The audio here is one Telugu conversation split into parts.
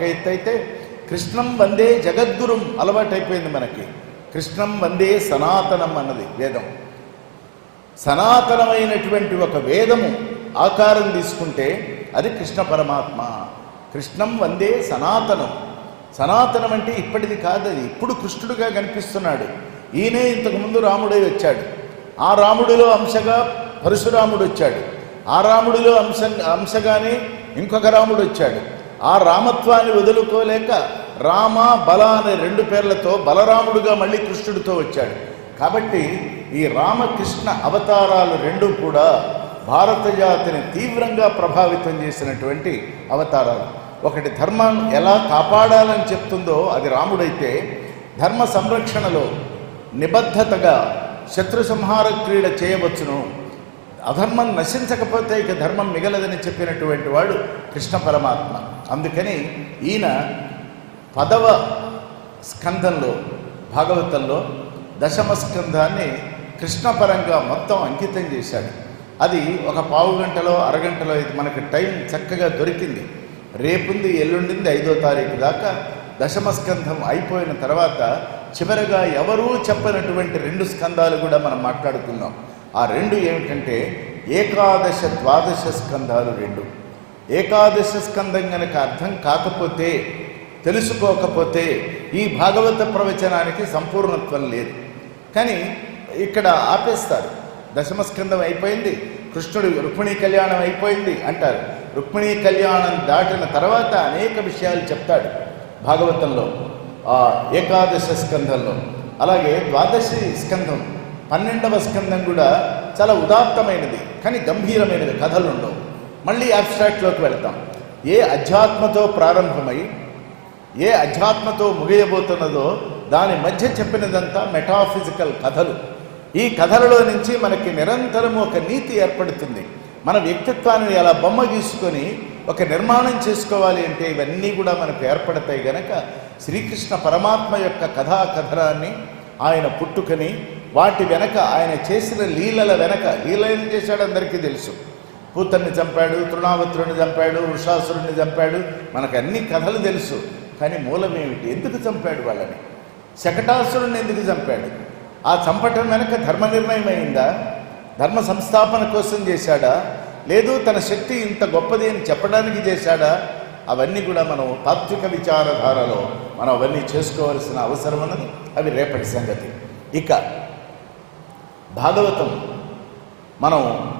ఒక ఎత్తు అయితే కృష్ణం వందే జగద్గురుం అలవాటైపోయింది మనకి. కృష్ణం వందే సనాతనం అన్నది వేదం. సనాతనమైనటువంటి ఒక వేదము ఆకారం తీసుకుంటే అది కృష్ణ పరమాత్మ. కృష్ణం వందే సనాతనం. సనాతనం అంటే ఇప్పటిది కాదు అది. ఇప్పుడు కృష్ణుడుగా కనిపిస్తున్నాడు. ఈయనే ఇంతకుముందు రాముడే వచ్చాడు. ఆ రాముడిలో అంశగా పరశురాముడు వచ్చాడు. ఆ రాముడిలో అంశ అంశగానే ఇంకొక రాముడు వచ్చాడు. ఆ రామత్వాన్ని వదులుకోలేక రామ బల అనే రెండు పేర్లతో బలరాముడుగా మళ్ళీ కృష్ణుడితో వచ్చాడు. కాబట్టి ఈ రామకృష్ణ అవతారాలు రెండు కూడా భారత జాతిని తీవ్రంగా ప్రభావితం చేసినటువంటి అవతారాలు. ఒకటి ధర్మం ఎలా కాపాడాలని చెప్తుందో అది రాముడైతే ధర్మ సంరక్షణలో నిబద్ధతగా శత్రు సంహార క్రీడ చేయవచ్చును. అధర్మం నశించకపోతే ఇక ధర్మం మిగలదని చెప్పినటువంటి వాడు కృష్ణ పరమాత్మ. అందుకని ఈయన పదవ స్కంధంలో భాగవతంలో దశమ స్కంధాన్ని కృష్ణపరంగా మొత్తం అంకితం చేశాడు. అది ఒక పావు గంటలో అరగంటలో ఇది మనకి టైం చక్కగా దొరికింది. రేపుంది ఎల్లుండింది ఐదో తారీఖు దాకా దశమ స్కంధం అయిపోయిన తర్వాత చివరగా ఎవరూ చెప్పనటువంటి రెండు స్కంధాలు కూడా మనం మాట్లాడుకున్నాం. ఆ రెండు ఏమిటంటే ఏకాదశ ద్వాదశ స్కంధాలు రెండు. ఏకాదశ స్కందం కనుక అర్థం కాకపోతే తెలుసుకోకపోతే ఈ భాగవత ప్రవచనానికి సంపూర్ణత్వం లేదు. కానీ ఇక్కడ ఆపేస్తారు. దశమస్కందం అయిపోయింది కృష్ణుడు రుక్మిణీ కళ్యాణం అయిపోయింది అంటారు. రుక్మిణీ కళ్యాణం దాటిన తర్వాత అనేక విషయాలు చెప్తాడు భాగవతంలో ఏకాదశ స్కంధంలో. అలాగే ద్వాదశి స్కంధం పన్నెండవ స్కందం కూడా చాలా ఉదాత్తమైనది కానీ గంభీరమైనది కథలు ఉండవు మళ్ళీ అబ్స్ట్రాక్ట్లోకి వెళ్తాం. ఏ అధ్యాత్మతో ప్రారంభమై ఏ అధ్యాత్మతో ముగియబోతున్నదో దాని మధ్య చెప్పినదంతా మెటాఫిజికల్ కథలు. ఈ కథలలో నుంచి మనకి నిరంతరం ఒక నీతి ఏర్పడుతుంది. మన వ్యక్తిత్వాన్ని ఎలా బొమ్మ గీసుకొని ఒక నిర్మాణం చేసుకోవాలి అంటే ఇవన్నీ కూడా మనకు ఏర్పడతాయి గనక శ్రీకృష్ణ పరమాత్మ యొక్క కథా కథనాన్ని ఆయన పుట్టుకని వాటి వెనక ఆయన చేసిన లీలల వెనక లీల ఏం చేశాడు అందరికీ తెలుసు. పూతన్ని చంపాడు తృణావత్రుడిని చంపాడు వృషాసురుణ్ణి చంపాడు మనకు అన్ని కథలు తెలుసు. కానీ మూలం ఏమిటి? ఎందుకు చంపాడు వాళ్ళని? శకటాసురుణ్ణి ఎందుకు చంపాడు? ఆ చంపటం వెనక ధర్మ నిర్ణయం అయిందా ధర్మ సంస్థాపన కోసం చేశాడా? లేదు తన శక్తి ఇంత గొప్పది అని చెప్పడానికి చేశాడా? అవన్నీ కూడా మనం తాత్విక విచారధారలో మనం అవన్నీ చేసుకోవాల్సిన అవసరం ఉన్నది. అవి రేపటి సంగతి. ఇక భాగవతం. మనం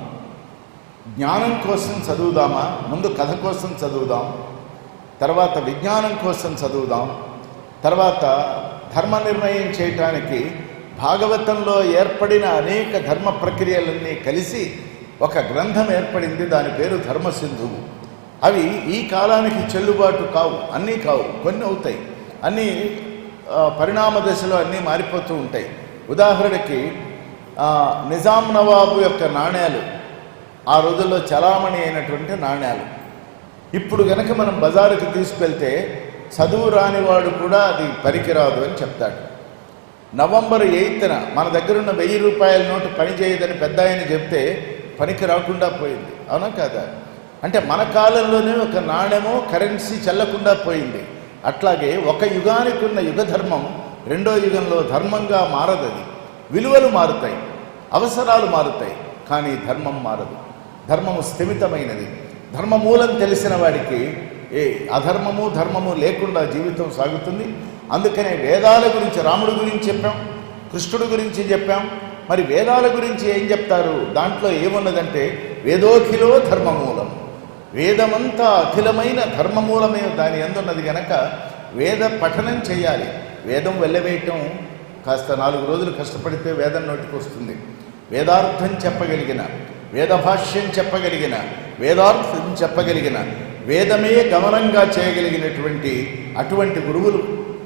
జ్ఞానం కోసం చదువుదామా? ముందు కథ కోసం చదువుదాం. తర్వాత విజ్ఞానం కోసం చదువుదాం. తర్వాత ధర్మ నిర్ణయం చేయటానికి భాగవతంలో ఏర్పడిన అనేక ధర్మ ప్రక్రియలన్నీ కలిసి ఒక గ్రంథం ఏర్పడింది. దాని పేరు ధర్మసింధువు అవి ఈ కాలానికి చెల్లుబాటు కావు. అన్నీ కావు. కొన్ని అవుతాయి. అన్నీ పరిణామ దశలో అన్నీ మారిపోతూ ఉంటాయి. ఉదాహరణకి నిజాం నవాబు యొక్క నాణ్యాలు ఆ రోజుల్లో చలామణి అయినటువంటి నాణ్యాలు ఇప్పుడు గనక మనం బజారుకి తీసుకెళ్తే చదువు రానివాడు కూడా అది పనికిరాదు అని చెప్తాడు. నవంబర్ ఎయిత్న మన దగ్గరున్న వెయ్యి రూపాయల నోటు పని చేయదని పెద్ద ఆయన చెప్తే పనికి రాకుండా పోయింది. అవునా కాదా? అంటే మన కాలంలోనే ఒక నాణ్యము కరెన్సీ చెల్లకుండా పోయింది. అట్లాగే ఒక యుగానికి ఉన్న యుగ ధర్మం రెండో యుగంలో ధర్మంగా మారదది. విలువలు మారుతాయి. అవసరాలు మారుతాయి కానీ ధర్మం మారదు. ధర్మము స్థిమితమైనది. ధర్మమూలం తెలిసిన వాడికి ఏ అధర్మము ధర్మము లేకుండా జీవితం సాగుతుంది. అందుకనే వేదాల గురించి రాముడి గురించి చెప్పాం కృష్ణుడి గురించి చెప్పాం. మరి వేదాల గురించి ఏం చెప్తారు? దాంట్లో ఏమున్నదంటే వేదోఖిలో ధర్మమూలం. వేదమంతా అఖిలమైన ధర్మమూలమే దాని ఎందున్నది గనక వేద పఠనం చేయాలి. వేదం వెళ్ళవేయటం కాస్త నాలుగు రోజులు కష్టపడితే వేదం నోటికి వస్తుంది వేదార్థం చెప్పగలిగిన వేదభాష్యం చెప్పగలిగిన వేదార్థం చెప్పగలిగిన వేదమే గమనంగా చేయగలిగినటువంటి అటువంటి గురువులు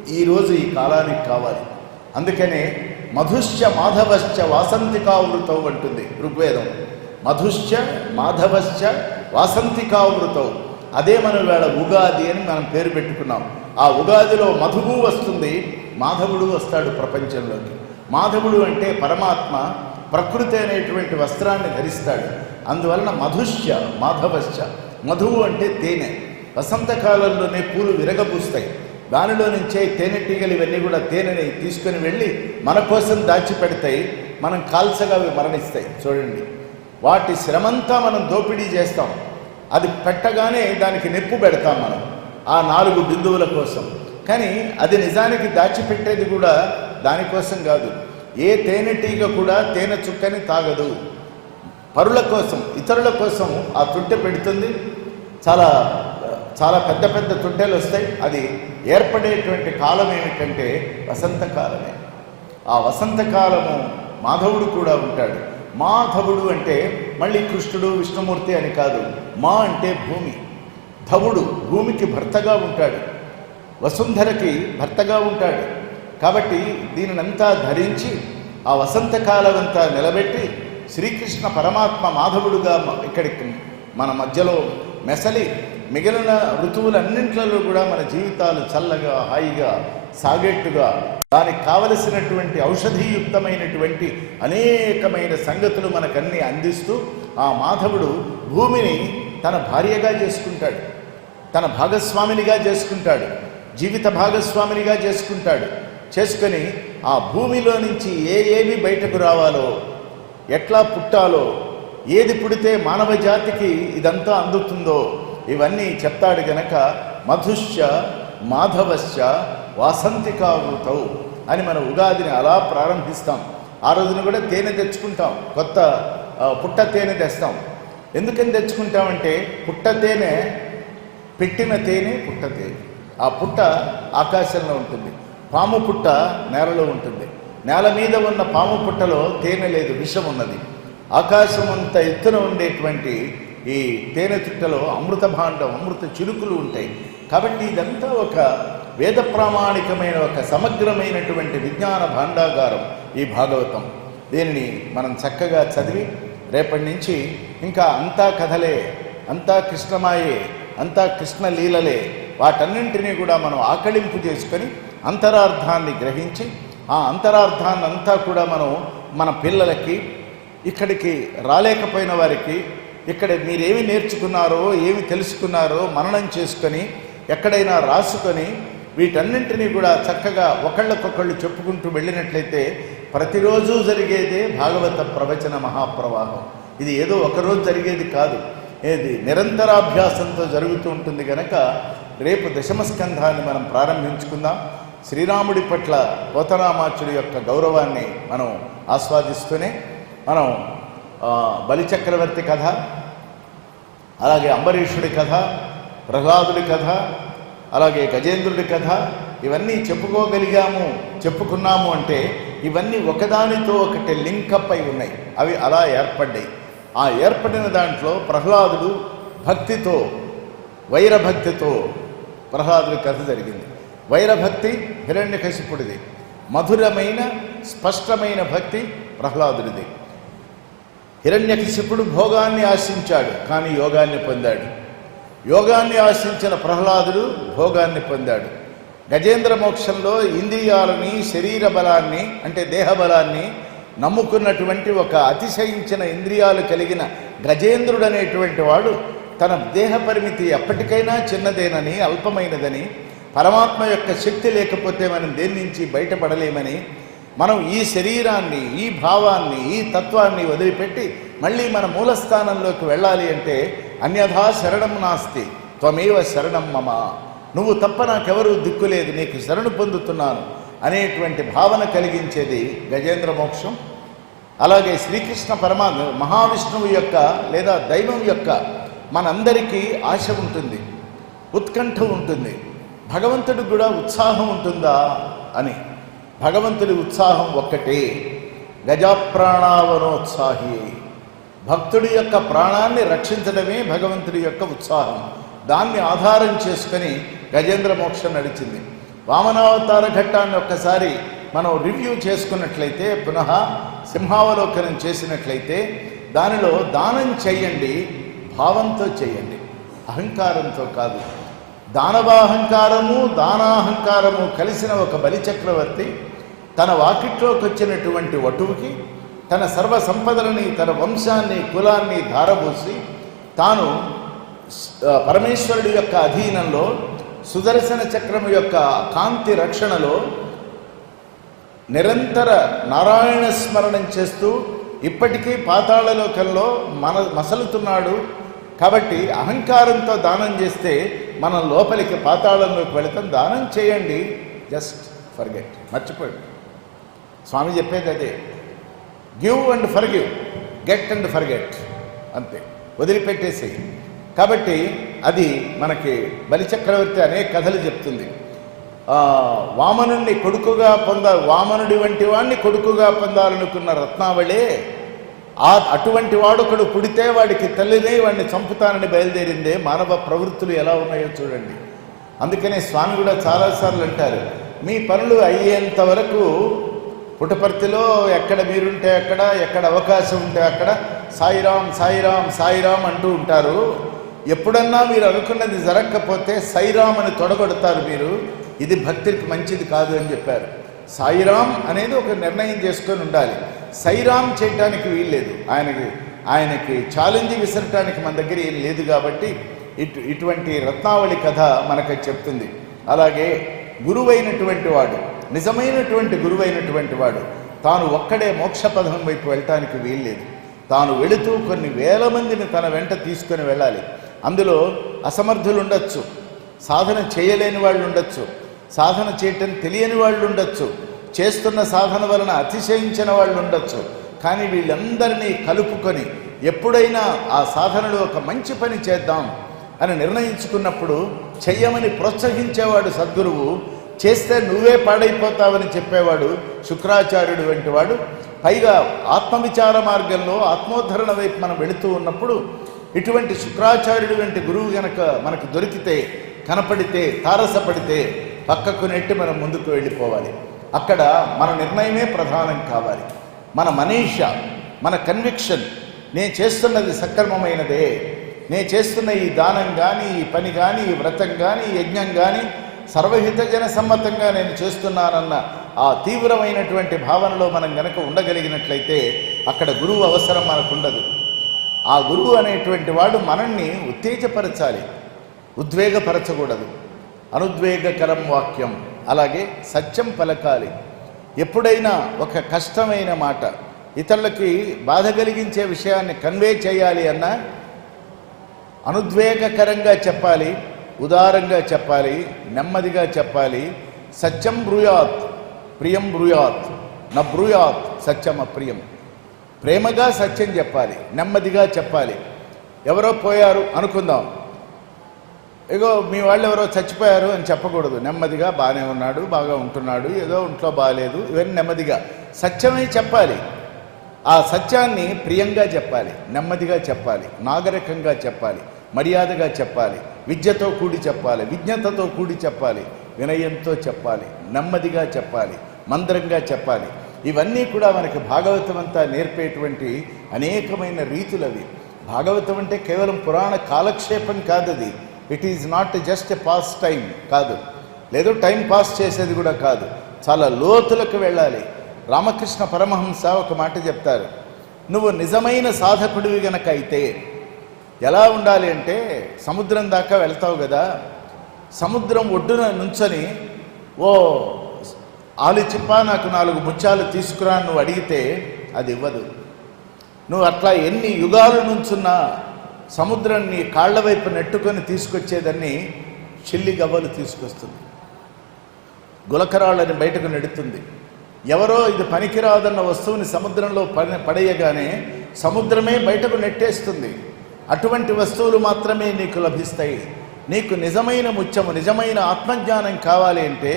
ఈరోజు ఈ కాలానికి కావాలి. అందుకనే మధుశ్చ మాధవశ్చ వాసంతికావృతం అంటుంది ఋగ్వేదం. మధుశ్చ మాధవశ్చ వాసంతికావృతం. అదే మనం వేళ ఉగాది అని మనం పేరు పెట్టుకున్నాం. ఆ ఉగాదిలో మధువు వస్తుంది మాధవుడు వస్తాడు ప్రపంచంలోకి. మాధవుడు అంటే పరమాత్మ ప్రకృతి అనేటువంటి వస్త్రాన్ని ధరిస్తాడు. అందువలన మధుశ్చ మాధవశ్చ. మధువు అంటే తేనె. వసంతకాలంలోనే పూలు విరగబూస్తాయి. దానిలో నుంచే తేనెటీగలు ఇవన్నీ కూడా తేనెని తీసుకొని వెళ్ళి మన కోసం దాచిపెడతాయి. మనం కాల్చగా అవి మరణిస్తాయి. చూడండి. వాటి శ్రమంతా మనం దోపిడీ చేస్తాం. అది పెట్టగానే దానికి నెప్పు పెడతాం మనం. ఆ నాలుగు బిందువుల కోసం. కానీ అది నిజానికి దాచిపెట్టేది కూడా దానికోసం కాదు. ఏ తేనెటీగ కూడా తేనె చుక్కని తాగదు. పరుల కోసం ఇతరుల కోసం ఆ తుంటె పెడుతుంది. చాలా చాలా పెద్ద పెద్ద తుంటెలు వస్తాయి. అది ఏర్పడేటువంటి కాలం ఏమిటంటే వసంతకాలమే. ఆ వసంతకాలము మాధవుడు కూడా ఉంటాడు. మాధవుడు అంటే మళ్ళీ కృష్ణుడు విష్ణుమూర్తి అని కాదు. మా అంటే భూమి. ధవుడు భూమికి భర్తగా ఉంటాడు. వసుంధరకి భర్తగా ఉంటాడు. కాబట్టి దీనినంతా ధరించి ఆ వసంతకాలం అంతా నిలబెట్టి శ్రీకృష్ణ పరమాత్మ మాధవుడుగా ఇక్కడికి మన మధ్యలో మెసలి మిగిలిన ఋతువులన్నింటిలో కూడా మన జీవితాలు చల్లగా హాయిగా సాగేట్టుగా దానికి కావలసినటువంటి ఔషధీయుక్తమైనటువంటి అనేకమైన సంగతులు మనకన్నీ అందిస్తూ ఆ మాధవుడు భూమిని తన భార్యగా చేసుకుంటాడు. తన భాగస్వామినిగా చేసుకుంటాడు. జీవిత భాగస్వామినిగా చేసుకుంటాడు. చేసుకొని ఆ భూమిలో నుంచి ఏ ఏవి బయటకు రావాలో ఎట్లా పుట్టాలో ఏది పుడితే మానవ జాతికి ఇదంతా అందుతుందో ఇవన్నీ చెప్తాడు గనక మధుశ్చ మాధవశ్చ వాసంతికావృతవు అని మన ఉగాదిని అలా ప్రారంభిస్తాం. ఆ రోజున కూడా తేనె తెచ్చుకుంటాం. కొత్త పుట్ట తేనె తెస్తాం. ఎందుకని తెచ్చుకుంటామంటే పుట్ట తేనె పెట్టిన తేనె పుట్ట తేనె. ఆ పుట్ట ఆకాశంలో ఉంటుంది. పాము పుట్ట నేలలో ఉంటుంది. నేల మీద ఉన్న పాము పుట్టలో తేనె లేదు విషం ఉన్నది. ఆకాశం అంత ఎత్తున ఉండేటువంటి ఈ తేనె చుట్టలో అమృత భాండం అమృత చిలుకులు ఉంటాయి. కాబట్టి ఇదంతా ఒక వేద ప్రామాణికమైన ఒక సమగ్రమైనటువంటి విజ్ఞాన భాండాగారం ఈ భాగవతం. దీనిని మనం చక్కగా చదివి రేపటి నుంచి ఇంకా అంతా కథలే అంతా కృష్ణమాయే అంతా కృష్ణ లీలలే వాటన్నింటినీ కూడా మనం ఆకళింపు చేసుకొని అంతరార్థాన్ని గ్రహించి ఆ అంతరార్థాన్ని అంతా కూడా మనం మన పిల్లలకి ఇక్కడికి రాలేకపోయిన వారికి ఇక్కడ మీరేమి నేర్చుకున్నారో ఏమి తెలుసుకున్నారో మననం చేసుకొని ఎక్కడైనా రాసుకొని వీటన్నింటినీ కూడా చక్కగా ఒకళ్ళకొకళ్ళు చెప్పుకుంటూ వెళ్ళినట్లయితే ప్రతిరోజు జరిగేదే భాగవత ప్రవచన మహాప్రవాహం. ఇది ఏదో ఒకరోజు జరిగేది కాదు. ఏది నిరంతరాభ్యాసంతో జరుగుతూ ఉంటుంది కనుక రేపు దశమస్కంధాన్ని మనం ప్రారంభించుకుందాం. శ్రీరాముడి పట్ల పోతరామాచుడి యొక్క గౌరవాన్ని మనం ఆస్వాదిస్తూనే మనం బలిచక్రవర్తి కథ అలాగే అంబరీషుడి కథ ప్రహ్లాదుడి కథ అలాగే గజేంద్రుడి కథ ఇవన్నీ చెప్పుకోగలిగాము చెప్పుకున్నాము అంటే ఇవన్నీ ఒకదానితో ఒకటి లింకప్ అయి ఉన్నాయి. అవి అలా ఏర్పడ్డాయి. ఆ ఏర్పడిన దాంట్లో ప్రహ్లాదుడు భక్తితో వైరభక్తితో ప్రహ్లాదుడి కథ జరిగింది. వైరభక్తి హిరణ్యకశిపుడిది మధురమైన స్పష్టమైన భక్తి ప్రహ్లాదుడిది. హిరణ్యకశిపుడు భోగాన్ని ఆశించాడు కానీ యోగాన్ని పొందాడు. యోగాన్ని ఆశించిన ప్రహ్లాదుడు భోగాన్ని పొందాడు. గజేంద్ర మోక్షంలో ఇంద్రియాలని శరీర బలాన్ని అంటే దేహ బలాన్ని నమ్ముకున్నటువంటి ఒక అతిశయించిన ఇంద్రియాలు కలిగిన గజేంద్రుడు అనేటువంటి వాడు తన దేహ పరిమితి ఎప్పటికైనా చిన్నదేనని అల్పమైనదని పరమాత్మ యొక్క శక్తి లేకపోతే మనం దేని నుంచి బయటపడలేమని మనం ఈ శరీరాన్ని ఈ భావాన్ని ఈ తత్వాన్ని వదిలిపెట్టి మళ్ళీ మన మూలస్థానంలోకి వెళ్ళాలి అంటే అన్యథా శరణం నాస్తి త్వమేవ శరణం మమ. నువ్వు తప్ప నాకెవరూ దిక్కులేదు నీకు శరణు పొందుతున్నాను అనేటువంటి భావన కలిగించేది గజేంద్ర మోక్షం. అలాగే శ్రీకృష్ణ పరమా మహావిష్ణువు యొక్క లేదా దైవం యొక్క మనందరికీ ఆశ ఉంటుంది ఉత్కంఠ ఉంటుంది. భగవంతుడికి కూడా ఉత్సాహం ఉంటుందా అని. భగవంతుడి ఉత్సాహం ఒక్కటే. గజప్రాణావనోత్సాహి. భక్తుడి యొక్క ప్రాణాన్ని రక్షించడమే భగవంతుడి యొక్క ఉత్సాహం. దాన్ని ఆధారం చేసుకొని గజేంద్ర మోక్షం నడిచింది. వామనావతార ఘట్టాన్ని ఒక్కసారి మనం రివ్యూ చేసుకున్నట్లయితే పునః సింహావలోకనం చేసినట్లయితే దానిలో దానం చేయండి భావంతో చేయండి అహంకారంతో కాదు. దానవాహంకారము దానాహంకారము కలిసిన ఒక బలిచక్రవర్తి తన వాకిట్లోకి వచ్చినటువంటి వటువుకి తన సర్వ సంపదలని తన వంశాన్ని కులాన్ని ధారబోసి తాను పరమేశ్వరుడి యొక్క అధీనంలో సుదర్శన చక్రము యొక్క కాంతి రక్షణలో నిరంతర నారాయణ స్మరణం చేస్తూ ఇప్పటికీ పాతాళలోకంలో మన మసలుతున్నాడు కాబట్టి అహంకారంతో దానం చేస్తే మనం లోపలికి పాతాళంలోకి వెళతాం దానం చేయండి. జస్ట్ ఫర్గెట్ మర్చిపోండి స్వామి చెప్పేది అదే. Give and forgive get and forget అంతే. వదిలిపెట్టేసి కాబట్టి అది మనకి బలిచక్రవర్తి అనేక కథలు చెప్తుంది. వామనుణ్ణి కొడుకుగా పొంద వామనుడి వంటి వాణ్ణి కొడుకుగా పొందాలనుకున్న రత్నావళే ఆ అటువంటి వాడొకడు పుడితే వాడికి తల్లినే వాడిని చంపుతానని బయలుదేరిందే మానవ ప్రవృత్తులు ఎలా ఉన్నాయో చూడండి. అందుకనే స్వామి కూడా చాలాసార్లు అంటారు మీ పనులు అయ్యేంత వరకు పుటపర్తిలో ఎక్కడ మీరుంటే అక్కడ ఎక్కడ అవకాశం ఉంటే అక్కడ సాయిరాం సాయిరాం సాయిరాం అంటూ ఉంటారు. ఎప్పుడన్నా మీరు అనుకున్నది జరగకపోతే సైరామ్ అని తొడగొడతారు మీరు. ఇది భక్తికి మంచిది కాదు అని చెప్పారు. సాయిరాం అనేది ఒక నిర్ణయం చేసుకొని ఉండాలి. సైరామ్ చేయటానికి వీల్లేదు. ఆయనకి ఆయనకి ఛాలెంజ్ విసరటానికి మన దగ్గర ఏం లేదు కాబట్టి ఇటు ఇటువంటి రత్నావళి కథ మనకు చెప్తుంది. అలాగే గురువైనటువంటి వాడు నిజమైనటువంటి గురువైనటువంటి వాడు తాను ఒక్కడే మోక్షపథం వైపు వెళ్ళటానికి వీల్లేదు. తాను వెళుతూ కొన్ని వేల మందిని తన వెంట తీసుకొని వెళ్ళాలి. అందులో అసమర్థులు ఉండొచ్చు సాధన చేయలేని వాళ్ళు ఉండొచ్చు సాధన చేయటం తెలియని వాళ్ళు ఉండొచ్చు చేస్తున్న సాధన వలన అతిశయించిన వాళ్ళు ఉండొచ్చు. కానీ వీళ్ళందరినీ కలుపుకొని ఎప్పుడైనా ఆ సాధనలో ఒక మంచి పని చేద్దాం అని నిర్ణయించుకున్నప్పుడు చెయ్యమని ప్రోత్సహించేవాడు సద్గురువు చేస్తే నువ్వే పాడైపోతావని చెప్పేవాడు శుక్రాచార్యుడు వంటి వాడు. పైగా ఆత్మవిచార మార్గంలో ఆత్మోద్ధరణ వైపు మనం వెళుతూ ఉన్నప్పుడు ఇటువంటి శుక్రాచార్యుడు వంటి గురువు గనక మనకు దొరికితే కనపడితే తారసపడితే పక్కకు నెట్టి మనం ముందుకు వెళ్ళిపోవాలి. అక్కడ మన నిర్ణయమే ప్రధానం కావాలి. మన మనీష మన కన్విక్షన్ నేను చేస్తున్నది సక్రమమైనదే. నేను చేస్తున్న ఈ దానం కానీ ఈ పని కానీ ఈ వ్రతం కానీ ఈ యజ్ఞం కానీ సర్వహిత జనసమ్మతంగా నేను చేస్తున్నానన్న ఆ తీవ్రమైనటువంటి భావనలో మనం గనక ఉండగలిగినట్లయితే అక్కడ గురువు అవసరం మనకుండదు. ఆ గురువు అనేటువంటి వాడు మనల్ని ఉత్తేజపరచాలి. ఉద్వేగపరచకూడదు. అనుద్వేగకరం వాక్యం. అలాగే సత్యం పలకాలి. ఎప్పుడైనా ఒక కష్టమైన మాట ఇతరులకి బాధ కలిగించే విషయాన్ని కన్వే చేయాలి అన్న అనుద్వేగకరంగా చెప్పాలి ఉదారంగా చెప్పాలి నెమ్మదిగా చెప్పాలి. సత్యం బ్రూయాత్ ప్రియం బ్రూయాత్ న బ్రూయాత్ సత్యం అప్రియం. ప్రేమగా సత్యం చెప్పాలి నెమ్మదిగా చెప్పాలి. ఎవరో పోయారు అనుకుందాం. ఇగో మీ వాళ్ళు ఎవరో చచ్చిపోయారు అని చెప్పకూడదు. నెమ్మదిగా బాగానే ఉన్నాడు బాగా ఉంటున్నాడు ఏదో ఒంట్లో బాగాలేదు ఇవన్నీ నెమ్మదిగా. సత్యమే చెప్పాలి. ఆ సత్యాన్ని ప్రియంగా చెప్పాలి నెమ్మదిగా చెప్పాలి నాగరికంగా చెప్పాలి మర్యాదగా చెప్పాలి విద్యతో కూడి చెప్పాలి విజ్ఞతతో కూడి చెప్పాలి వినయంతో చెప్పాలి నెమ్మదిగా చెప్పాలి మంద్రంగా చెప్పాలి. ఇవన్నీ కూడా మనకి భాగవతం అంతా నేర్పేటువంటి అనేకమైన రీతులవి. భాగవతం అంటే కేవలం పురాణ కాలక్షేపం కాదది. It is not just a pastime కాదు. లేదో టైం పాస్ చేసేది కూడా కాదు. చాలా లోతులకు వెళ్ళాలి. రామకృష్ణ పరమహంస ఒక మాట చెప్తారు. నువ్వు నిజమైన సాధకుడివి గనక అయితే ఎలా ఉండాలి అంటే సముద్రం దాకా వెళ్తావు కదా. సముద్రం ఒడ్డున నుంచొని ఓ ఆలిచిప్ప నాకు నాలుగు ముత్యాలు తీసుకురా నువ్వు అడిగితే అది ఇవ్వదు. నువ్వు అట్లా ఎన్ని యుగాలు నుంచున్నా సముద్రాన్ని కాళ్ళ వైపు నెట్టుకొని తీసుకొచ్చేదాన్ని చిల్లి గవ్వలు తీసుకొస్తుంది. గులకరాళ్ళని బయటకు నెడుతుంది. ఎవరో ఇది పనికిరాదన్న వస్తువుని సముద్రంలో పడి పడేయగానే సముద్రమే బయటకు నెట్టేస్తుంది. అటువంటి వస్తువులు మాత్రమే నీకు లభిస్తాయి. నీకు నిజమైన ముత్యము నిజమైన ఆత్మజ్ఞానం కావాలి అంటే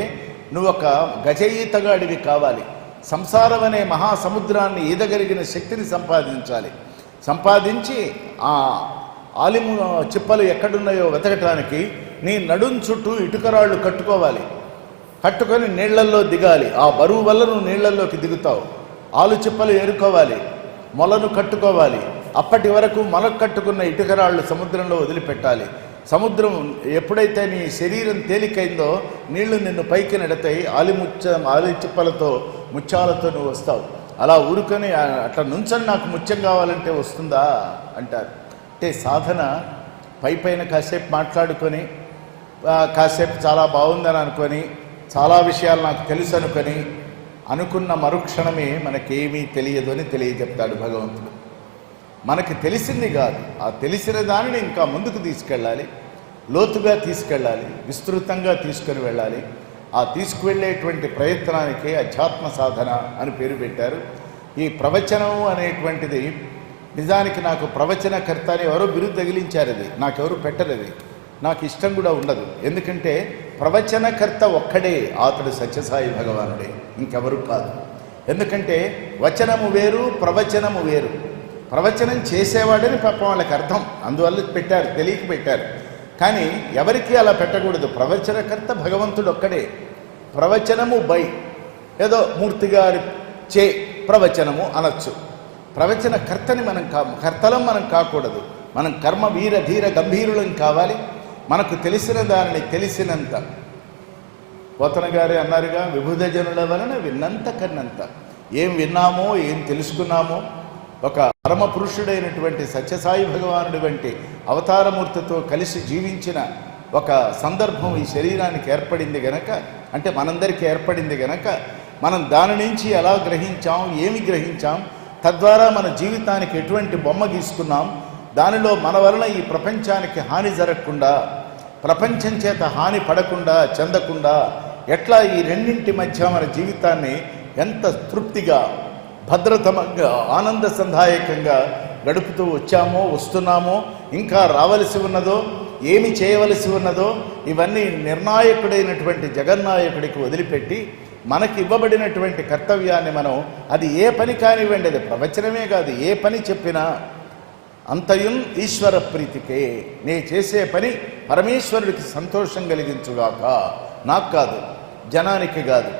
నువ్వు ఒక గజఈతగాడివి కావాలి. సంసారం అనే మహాసముద్రాన్ని ఈదగలిగిన శక్తిని సంపాదించాలి. సంపాదించి ఆ ఆలిము చిప్పలు ఎక్కడున్నాయో వెతకటానికి నీ నడుం చుట్టూ ఇటుకరాళ్ళు కట్టుకోవాలి. కట్టుకొని నీళ్ళల్లో దిగాలి. ఆ బరువు వల్ల నువ్వు నీళ్ళల్లోకి దిగుతావు. ఆలు చిప్పలు ఏరుకోవాలి. మొలను కట్టుకోవాలి. అప్పటి వరకు మొల కట్టుకున్న ఇటుకరాళ్ళు సముద్రంలో వదిలిపెట్టాలి. సముద్రం ఎప్పుడైతే నీ శరీరం తేలికైందో నీళ్ళు నిన్ను పైకి నడతాయి. ఆలిముచ్చ ఆలిచిప్పలతో ముత్యాలతో నువ్వు వస్తావు. అలా ఊరుకొని అట్లా నుంచని నాకు ముత్యం కావాలంటే వస్తుందా? అంటారు. అంటే సాధన పై పైన కాసేపు మాట్లాడుకొని కాసేపు చాలా బాగుందని అనుకొని చాలా విషయాలు నాకు తెలుసు అనుకొని అనుకున్న మరుక్షణమే మనకేమీ తెలియదు అని తెలియజెప్తాడు భగవంతుడు. మనకి తెలిసింది కాదు. ఆ తెలిసిన దానిని ఇంకా ముందుకు తీసుకెళ్ళాలి లోతుగా తీసుకెళ్ళాలి విస్తృతంగా తీసుకుని వెళ్ళాలి. ఆ తీసుకువెళ్ళేటువంటి ప్రయత్నానికే అధ్యాత్మ సాధన అని పేరు పెట్టారు. ఈ ప్రవచనం అనేటువంటిది నిజానికి నాకు ప్రవచనకర్త అని ఎవరో బిరుదు తగిలించారు అది నాకెవరు పెట్టలేదు నాకు ఇష్టం కూడా ఉండదు. ఎందుకంటే ప్రవచనకర్త ఒక్కడే అతడు సత్యసాయి భగవానుడే. ఇంకెవరు కాదు. ఎందుకంటే వచనము వేరు ప్రవచనము వేరు. ప్రవచనం చేసేవాడని పాపం వాళ్ళకి అర్థం. అందువల్ల పెట్టారు తెలియక పెట్టారు. కానీ ఎవరికి అలా పెట్టకూడదు. ప్రవచనకర్త భగవంతుడు ఒక్కడే. ప్రవచనము బై. ఏదో మూర్తి గారి చే ప్రవచనము అనొచ్చు. ప్రవచన కర్తని మనం కా కర్తలం మనం కాకూడదు. మనం కర్మ వీర ధీర గంభీరులం కావాలి. మనకు తెలిసిన దానిని తెలిసినంత. పోతన గారే అన్నారుగా విభుధ జనుల వలన విన్నంత కన్నంత. ఏం విన్నామో ఏం తెలుసుకున్నామో ఒక పరమ పురుషుడైనటువంటి సత్యసాయి భగవానుడి వంటి అవతారమూర్తితో కలిసి జీవించిన ఒక సందర్భం ఈ శరీరానికి ఏర్పడింది గనక అంటే మనందరికీ ఏర్పడింది గనక మనం దాని నుంచి ఎలా గ్రహించాం ఏమి గ్రహించాం తద్వారా మన జీవితానికి ఎటువంటి బొమ్మ గీసుకున్నాం? దానిలో మన వలన ఈ ప్రపంచానికి హాని జరగకుండా ప్రపంచం చేత హాని పడకుండా చెందకుండా ఎట్లా ఈ రెండింటి మధ్య మన జీవితాన్ని ఎంత తృప్తిగా భద్రతమంగా ఆనంద సందాయకంగా గడుపుతూ వచ్చామో వస్తున్నామో ఇంకా రావలసి ఉన్నదో ఏమి చేయవలసి ఉన్నదో ఇవన్నీ నిర్ణాయకుడైనటువంటి జగన్నాయకుడికి వదిలిపెట్టి మనకి ఇవ్వబడినటువంటి కర్తవ్యాన్ని మనం అది ఏ పని కానివ్వండి అది ప్రవచనమే కాదు ఏ పని చెప్పినా అంతయం ఈశ్వర ప్రీతికే. నే చేసే పని పరమేశ్వరుడికి సంతోషం కలిగించుగాక. నాకు కాదు జనానికి కాదు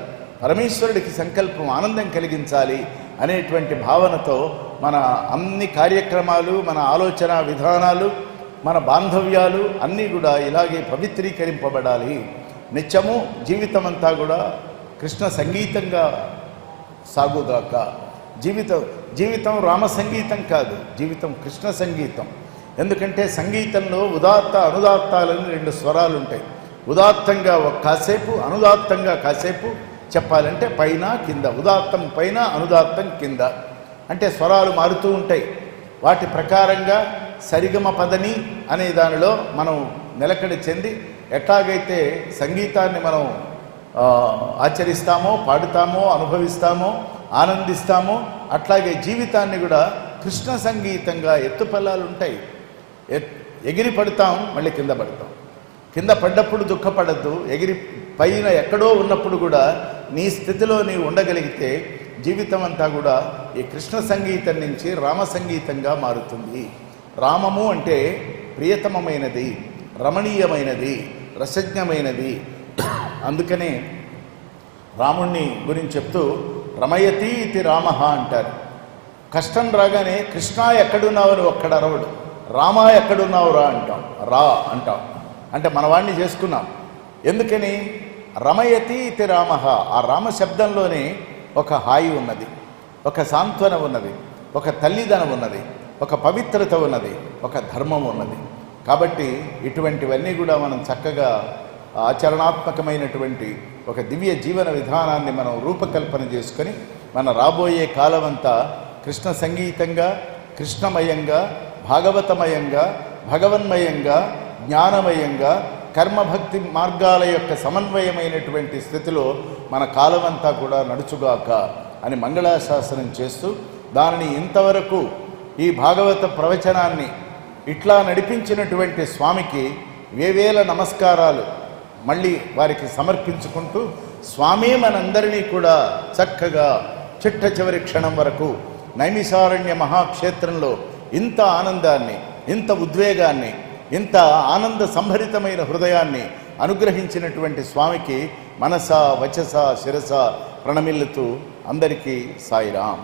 పరమేశ్వరుడికి సంకల్పం ఆనందం కలిగించాలి అనేటువంటి భావనతో మన అన్ని కార్యక్రమాలు మన ఆలోచన విధానాలు మన బాంధవ్యాలు అన్నీ కూడా ఇలాగే పవిత్రీకరింపబడాలి. నిత్యము జీవితం అంతా కూడా కృష్ణ సంగీతంగా సాగుగాక జీవితం జీవితం రామ సంగీతం కాదు జీవితం కృష్ణ సంగీతం. ఎందుకంటే సంగీతంలో ఉదాత్త అనుదాత్తాలని రెండు స్వరాలు ఉంటాయి ఉదాత్తంగా కాసేపు అనుదాత్తంగా కాసేపు చెప్పాలంటే పైన కింద. ఉదాత్తం పైన అనుదాత్తం కింద. అంటే స్వరాలు మారుతూ ఉంటాయి. వాటి ప్రకారంగా సరిగమ పదని అనే దానిలో మనం నిలకడ చెంది ఎట్లాగైతే సంగీతాన్ని మనం ఆచరిస్తామో పాడుతామో అనుభవిస్తామో ఆనందిస్తామో అట్లాగే జీవితాన్ని కూడా కృష్ణ సంగీతంగా ఎత్తుపల్లాలు ఉంటాయి ఎత్- ఎగిరి పడతాం మళ్ళీ కింద పడతాం. కింద పడ్డప్పుడు దుఃఖపడద్దు ఎగిరి పైన ఎక్కడో ఉన్నప్పుడు కూడా నీ స్థితిలో నీవు ఉండగలిగితే జీవితం అంతా కూడా ఈ కృష్ణ సంగీతం నుంచి రామ సంగీతంగా మారుతుంది. రామము అంటే ప్రియతమమైనది రమణీయమైనది రసజ్ఞమైనది అందుకనే రాముణ్ణి గురించి చెప్తూ రమయతి ఇది రామ అంటారు. కష్టం రాగానే కృష్ణ ఎక్కడున్నావు అని ఒక్కడ అరవడు. రామ ఎక్కడున్నావు రా అంటాం. రా అంటాం. అంటే మన వాడిని చేసుకున్నాం. ఎందుకని? రమయతి ఇది రామ ఆ రామ శబ్దంలోనే ఒక హాయి ఉన్నది. ఒక సాంత్వన ఉన్నది. ఒక తల్లిదనం ఉన్నది. ఒక పవిత్రత ఉన్నది. ఒక ధర్మం ఉన్నది. కాబట్టి ఇటువంటివన్నీ కూడా మనం చక్కగా ఆచరణాత్మకమైనటువంటి ఒక దివ్య జీవన విధానాన్ని మనం రూపకల్పన చేసుకొని మన రాబోయే కాలమంతా కృష్ణ సంగీతంగా కృష్ణమయంగా భాగవతమయంగా భగవన్మయంగా జ్ఞానమయంగా కర్మభక్తి మార్గాల యొక్క సమన్వయమైనటువంటి స్థితిలో మన కాలమంతా కూడా నడుచుగాక అని మంగళాశాసనం చేస్తూ దానిని ఇంతవరకు ఈ భాగవత ప్రవచనాన్ని ఇట్లా నడిపించినటువంటి స్వామికి వేవేల నమస్కారాలు. మళ్ళీ వారికి సమర్పించుకుంటూ స్వామి మనందరినీ కూడా చక్కగా చిట్ట చివరి క్షణం వరకు నైమిసారణ్య మహాక్షేత్రంలో ఇంత ఆనందాన్ని ఇంత ఉద్వేగాన్ని ఇంత ఆనంద సంభరితమైన హృదయాన్ని అనుగ్రహించినటువంటి స్వామికి మనస వచస శిరస ప్రణమిల్లుతూ అందరికీ సాయిరాం